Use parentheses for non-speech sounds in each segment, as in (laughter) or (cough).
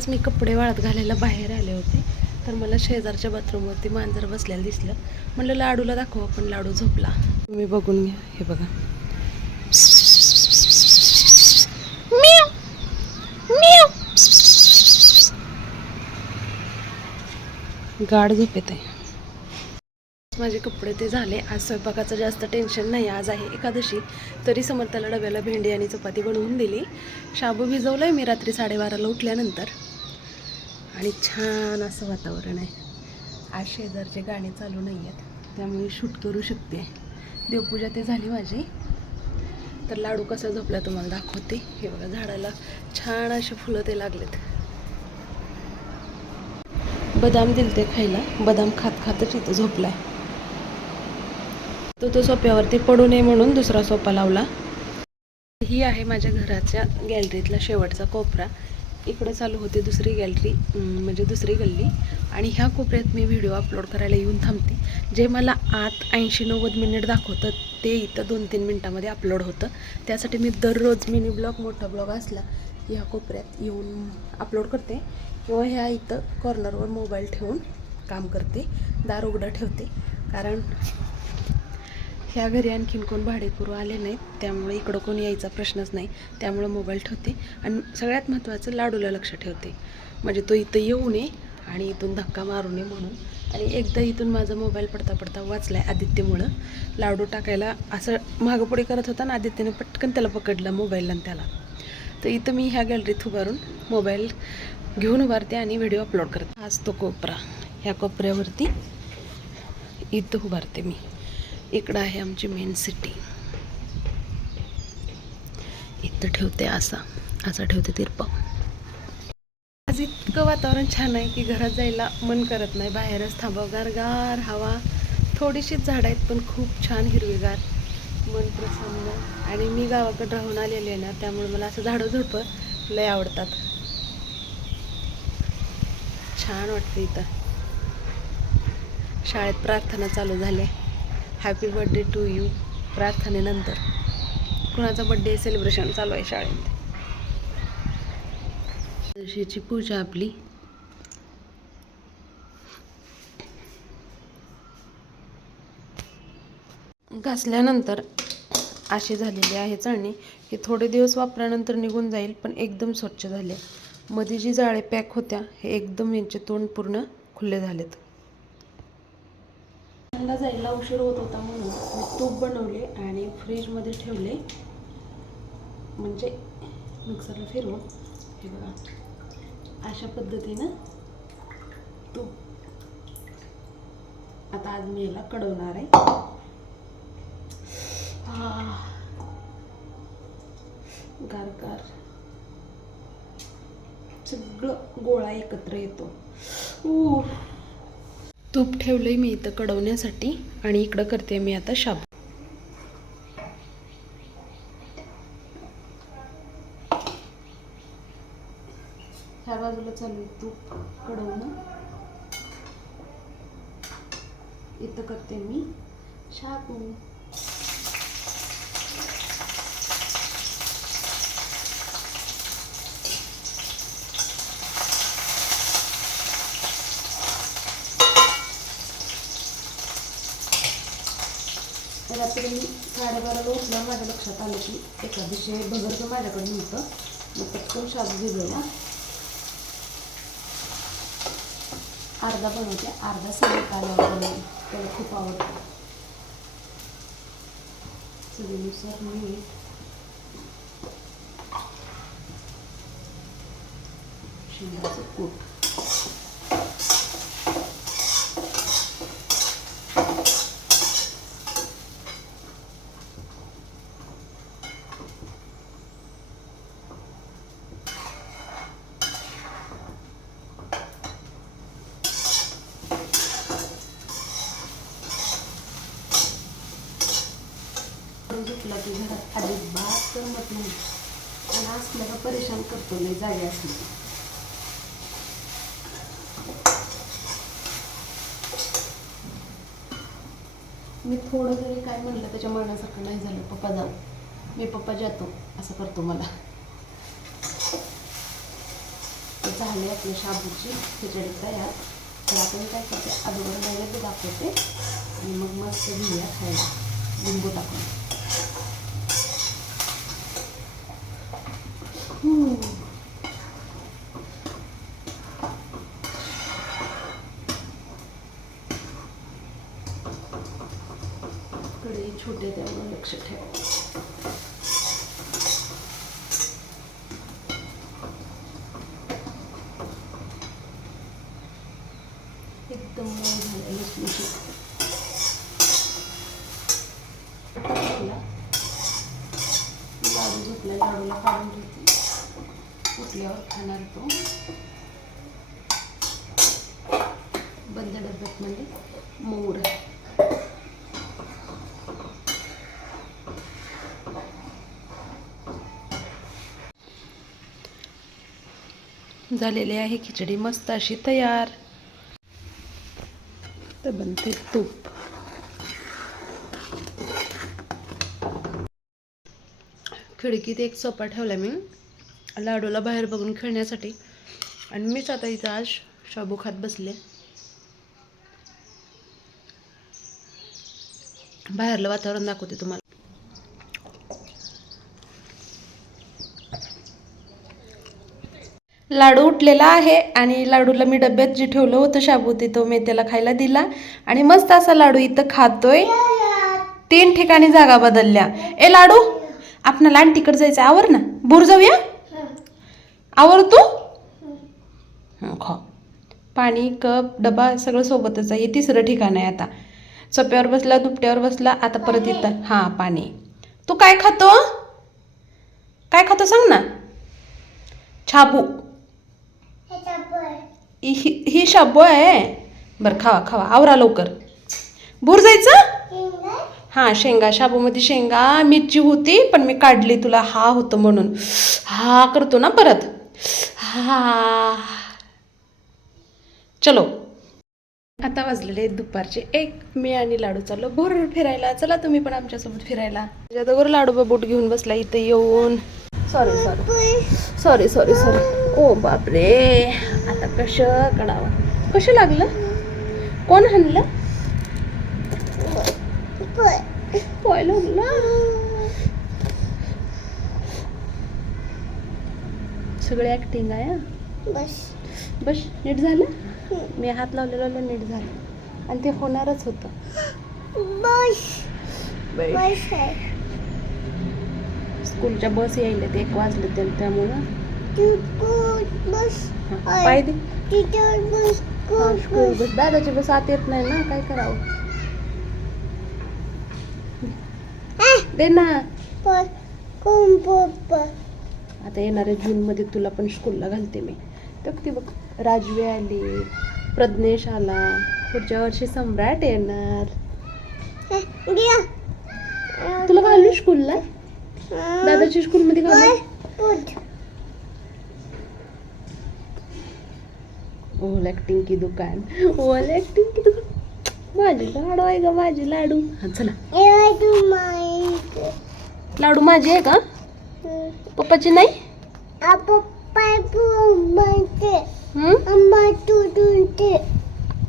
आताच मी कपडे वाळत घालायला बाहेर आले होते. तर मला शेजारच्या बाथरूमवरती मांजर बसलेलं दिसलं. म्हणलं लाडूला दाखव पण लाडू झोपला. तुम्ही बघून घ्या हे बघा. गाढ झोपेत आहे माझे कपडे ते झाले. आज स्वयंपाकाचं जास्त टेन्शन नाही. आज आहे एकादशी. तरी समर्थाला डब्याला भेंडी आणि चपाती बनवून दिली. शाबू भिजवलं आहे मी रात्री साडेबाराला उठल्यानंतर. आणि छान असं वातावरण आहे. आज शेजारचे गाणे चालू नाही आहेत त्यामुळे शूट करू शकते. देवपूजा ते झाली माझी. तर लाडू कसा झोपला तुम्हाला दाखवते. हे बघा झाडाला छान असे फुलं ते लागलेत. बदाम दिलते खायला. बदाम खात खातच इथं झोपलाय. तो तो सोप्यावरती पडू नये म्हणून दुसरा सोपा लावला. ही आहे माझ्या घराच्या गॅलरीतला शेवटचा कोपरा. इकडे चालू होती दुसरी गॅलरी म्हणजे दुसरी गल्ली. आणि ह्या कोपऱ्यात मी व्हिडिओ अपलोड करायला येऊन थांबते. जे मला आत ऐंशी नव्वद मिनिट दाखवतं ते इथं दोन तीन मिनटामध्ये अपलोड होतं. त्यासाठी मी दररोज मिनी ब्लॉग मोठा ब्लॉग असला की ह्या कोपऱ्यात येऊन अपलोड करते. किंवा ह्या इथं कॉर्नरवर मोबाईल ठेवून काम करते दार उघडं ठेवते. कारण ह्या घरी आणखीन कोण भाडेकरू आले नाहीत त्यामुळे इकडं कोण यायचा प्रश्नच नाही. त्यामुळं मोबाईल ठेवते आणि सगळ्यात महत्त्वाचं लाडूला लक्ष ठेवते. म्हणजे तो इथं येऊ नये आणि इथून धक्का मारू नये म्हणून. आणि एकदा इथून माझा मोबाईल पडता पडता वाचला आहे आदित्यमुळं. लाडू टाकायला असं मागं पुढे करत होता ना आदित्यने पटकन त्याला पकडलं मोबाईलला आणि त्याला. तर इथं मी ह्या गॅलरीत उभारून मोबाईल घेऊन उभारते आणि व्हिडिओ अपलोड करते. आज तो कोपरा. ह्या कोपऱ्यावरती इथं उभारते मी. इकडं आहे आमची मेन सिटी इथं ठेवते असा असा ठेवते तिरपा. आज इतकं वातावरण छान आहे की घरात जायला मन करत नाही. बाहेरच थांबावं गारगार हवा. थोडीशीच झाडं आहेत पण खूप छान हिरवीगार मन प्रसन्न. आणि मी गावाकडे राहून आलेले आहे ना त्यामुळे मला असं झाडं झुडपं लय आवडतात. छान वाटतं इथं. शाळेत प्रार्थना चालू झाल्या हॅपी बर्थडे टू यू प्रार्थनेनंतर. कुणाचा बर्थडे सेलिब्रेशन चालू आहे शाळेमध्ये? दिवशीची पूजा आपली. घासल्यानंतर अशी झालेली आहे चाळणी की थोडे दिवस वापरानंतर निघून जाईल पण एकदम स्वच्छ झाले. मध्ये जी जाळे पॅक होत्या हे एकदम यांचे तोंड पूर्ण खुले झालेत. ट्रेनला जायला उशीर होत होता म्हणून मी तूप बनवले आणि फ्रीजमध्ये ठेवले. म्हणजे मिक्सरला फिरवून. हे बघा. अशा पद्धतीनं तूप आता आज मी याला कडवणार आहे. आह. गार गार सगळं गोळा एकत्र येतो. ऊ तूप ठेवलंय मी इथं कडवण्यासाठी आणि इकडं करते मी आता शाबू. ह्या बाजूला चालू आहे तूप कडवणं. इथं करते मी शाबू. रात्री मी साडेबाराला उठला माझ्या लक्षात आलं की एका दिवशी भगरचं माझ्याकडे नव्हतं. मग पटकन शाबू भिजवला अर्धा बनवते अर्धा संध्याकाळला बनवते त्याला खूप आवडतं चवीनुसार मीठ शिंगाचं कूट करून घेतला की घरात जमत नाही. आणि असलं परेशान करतो नाही जागे असली. मी थोडं जरी काय म्हणलं त्याच्या मनासारखं नाही झालं. पप्पा जाऊ. मी पप्पा जातो असं करतो मला. झाले आपली शाबूची खिचडी तयार. तर आपण काय करते अगोदर नैवेद्य दाखवते आणि मग मस्त घेऊया खायला. लिंबू टाकून. कडे छोटे त्यामुळे लक्ष ठेवा. एकदम झालं लाडू झोपला लाडूला काढून घेते. उठल्यावर खाणार तो. बंद डब्यात म्हणजे मोड झालेली आहे खिचडी मस्त अशी तयार. तर बनते तूप. खिडकीत एक सोपा ठेवला मी. लाडूला बाहेर बघून खेळण्यासाठी. आणि मीच आता इथं आज शाबू खात बसले. बाहेरलं वातावरण दाखवते तुम्हाला. लाडू उठलेला आहे आणि लाडूला मी डब्यात जे ठेवलं होतं शाबू तो मी त्याला खायला दिला. आणि मस्त असा लाडू इथं खातोय. तीन ठिकाणी जागा बदलल्या. ए लाडू आपणाला आंटीकडे जायचं आवर ना. बोर जाऊया? आवर तू हं, खा. पाणी कप डबा सगळं सोबतच आहे. हे तिसरं ठिकाण आहे आता. सोप्यावर बसला दुपट्यावर बसला आता परत इथं. हां पाणी. तू काय खातो? काय खातो सांग ना. छाबू. ही ही शाबू आहे. बरं खावा खावा. आवरा लवकर. बोर जायचं? हां शेंगा. शाबूमध्ये शेंगा मिरची होती पण मी काढली तुला. हा होतं म्हणून. हा करतो ना परत. हा (sighs) चलो. आता वाजलेले आहेत दुपारचे एक. मी आणि लाडू चाललो बोर फिरायला. चला तुम्ही पण आमच्यासोबत फिरायला. त्याच्यावर लाडू बोट घेऊन बसला इथं येऊन. Sorry sorry sorry sorry sorry ओ बापरे. आता कसं कडावं कसं लागलं? कोण हाणलं? पोय लागलं. सगळे ऍक्टिंग आहे हं? बस. नीट झालं? मी हात लावलेला नीट झालं. आणि ते होणारच होतं. बाई. स्कूलच्या बस यायला ते एक वाजले ते त्यामुळं. हा, पाय दे. School bus. दादाची बस आत येत नाही ना काय करावं? दे ना. आता येणाऱ्या जूनमध्ये तुला पण स्कूलला घालते मी. तर ती बघ. राजवी आली प्रज्ञेश आला पुढच्या वर्षी सम्राट येणार. तुला घालू स्कूलला दादाच्या स्कूलमध्ये घालू? ओल ऍक्टिंग की दुकान. ओल ऍक्टिंग की दुकान. माझी लाडू आहे का माझी लाडू. हा चला. लाडू माझी आहे का? पप्पाची नाही?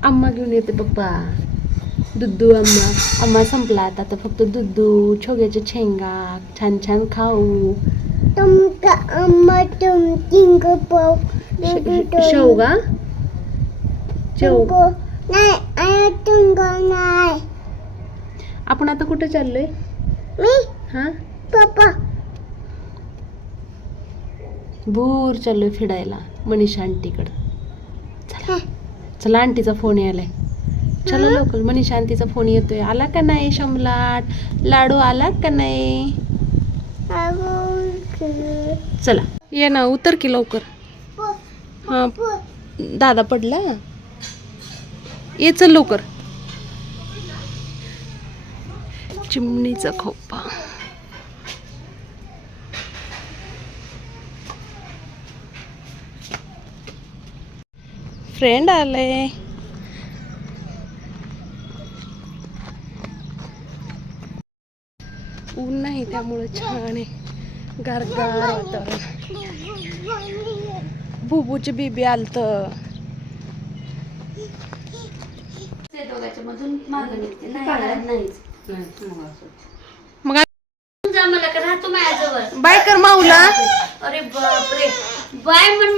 अम्मा घेऊन येते पप्पा. दुद्धू अम्मा. अम्मा संपला आता. तर फक्त दुद्धू छोग्याच्या शेंगा छान छान खाऊ. श- शेवगा शेव आपण आता कुठे चाललोय? हा? भूर चाललोय फिरायला मनीषा आंटीकडं. चला चला आंटीचा फोन यायलाय. चला लवकर मनीषा आंटीचा फोन येतोय. आला का नाही शमलाट? लाडू आला का नाही? चला. ये ना उतर की लवकर. हा दादा पडला? ये चल लवकर. चिमणीचा खोपा. फ्रेंड आले ऊन नाही त्यामुळं छान आहे गारगार वातावरण बुबूची बीबी आलत मधून मागं निघते मग मला राहतो माझ्याजवळ. बाय कर माऊला. अरे बापरे. बाय म्हण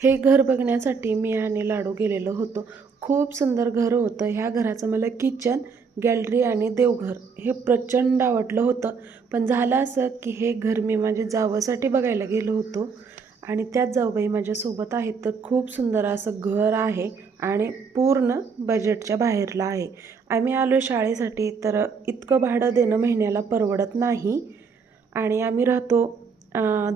हे घर बघण्यासाठी मी आणि लाडू गेलेलो होतो. खूप सुंदर घर होतं. ह्या घराचं मला किचन गॅलरी आणि देवघर हे प्रचंड आवडलं होतं. पण झालं असं की हे घर मी माझ्या जावसाठी बघायला गेलो होतो. आणि त्याच जाऊबाई माझ्यासोबत आहेत. तर खूप सुंदर असं घर आहे आणि पूर्ण बजेटच्या बाहेरला आहे. आम्ही आलो शाळेसाठी तर इतकं भाडं देणं महिन्याला परवडत नाही. आणि आम्ही राहतो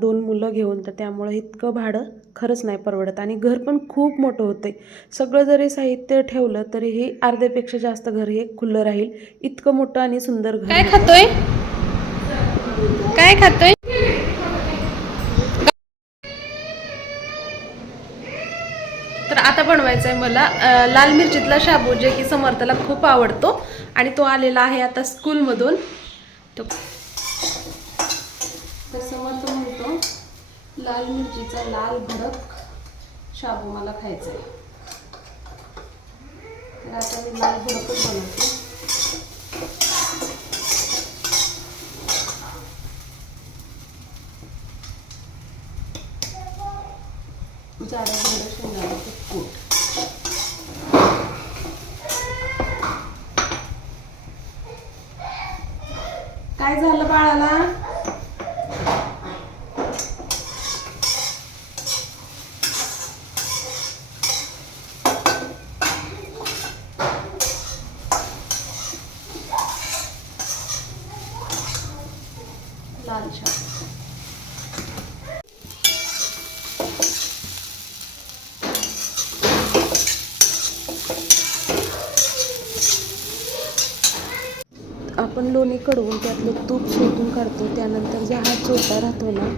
दोन मुलं घेऊन तर त्यामुळं इतकं भाडं खरंच नाही परवडत. आणि घर पण खूप मोठं होतं सगळं जरी साहित्य ठेवलं तरी हे अर्ध्यापेक्षा जास्त घर हे खुलं राहील. इतकं मोठं आणि सुंदर घर. काय खातोय? काय खातोय? तर आता बनवायचं आहे मला लाल मिरचीतला शाबू जे की समर्थला खूप आवडतो. आणि तो आलेला आहे आता स्कूलमधून. तो लाल मिरचीचा लाल भडक शाबू मला खायचा आहे. तर आता मी लाल भडकच बनवते. जाडं भरडं शेंगदाण्याचं कूट. काय झालं बाळाला लाल शाबू आपण लोणी कडवून त्यातलं तूप सोडून काढतो. त्यानंतर जो हा चोथा राहतो ना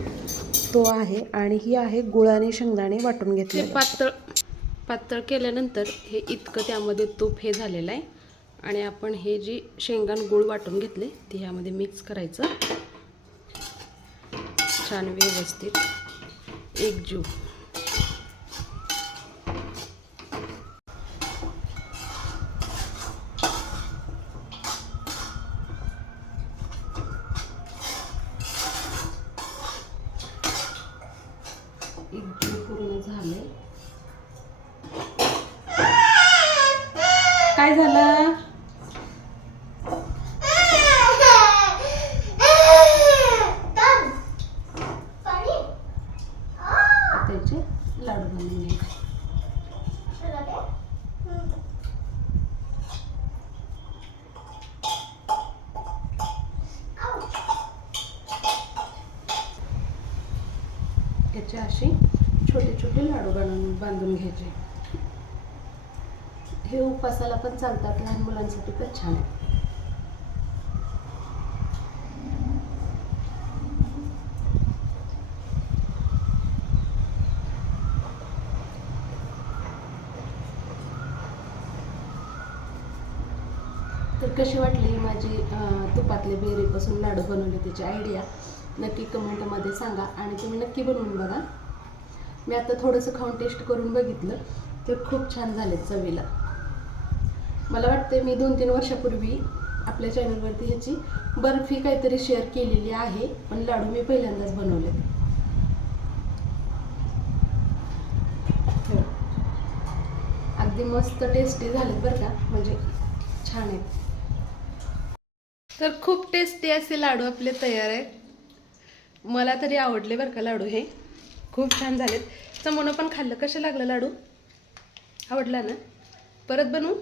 तो आहे आणि ही आहे गुळाने शेंगदाणे वाटून घेतले पातळ पातळ केल्यानंतर हे इतकं त्यामध्ये तूप हे झालेलं आहे. आणि आपण हे जी शेंगाण गुळ वाटून घेतले ते ह्यामध्ये मिक्स करायचं. छान व्यवस्थित. एकजीव एकजीव पूर्ण झाले काय झालं त्याचे लाडू बनवले घ्यायचे याचे असे छोटे छोटे लाडू बनवून बांधून घ्यायचे. हे उपासाला पण चालतात लहान मुलांसाठी पण छान आहे. तर कशी वाटली माझी तुपातले बेरीपासून लाडू बनवले त्याची आयडिया नक्की कमेंटमध्ये सांगा आणि तुम्ही नक्की बनवून बघा. मी आता थोडंसं खाऊन टेस्ट करून बघितलं तर खूप छान झाले चवीला. मला वाटते मी दोन तीन वर्षापूर्वी आपल्या चॅनलवरती ह्याची बर्फी काहीतरी शेअर केलेली आहे पण लाडू मी पहिल्यांदाच बनवले हो. अगदी मस्त टेस्टी झालेत बरं का? म्हणजे छान आहेत. तर खूप टेस्टी असे लाडू आपले तयार आहेत. मला तरी आवडले बरं का लाडू हे. खूप छान झालेत. चमोनं पण खाल्लं. कसं लागलं लाडू? आवडला ना? परत बनवू?